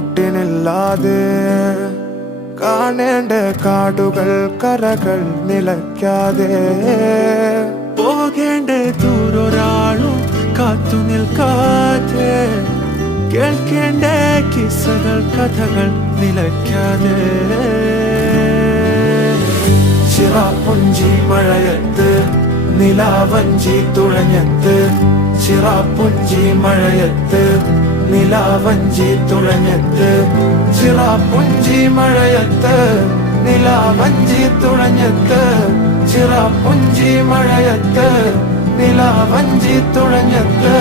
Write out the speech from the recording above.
കൂട്ടിനില്ലാതെ കാണേണ്ട കാടുകൾ കരകൾ നിലയ്ക്കാതെ പോകേണ്ട ദൂരൊരാളും കാത്തു നിൽക്കാതെ കേൾക്കേണ്ട കിസ്സകൾ കഥകൾ നിലയ്ക്കാതെ ചിറാപ്പുഞ്ചി മഴയത്ത് നിലാവഞ്ചി തുഴഞ്ഞത്ത് ചിറാപ്പുഞ്ചി മഴയത്ത് നിലാവഞ്ചി തുഴഞ്ഞത്ത് ചിറാപ്പുഞ്ചി മഴയത്ത് നിലാവഞ്ചി തുഴഞ്ഞത്ത് ചിറാപ്പുഞ്ചി മഴയത്ത് നിലാവഞ്ചി തുഴഞ്ഞത്ത്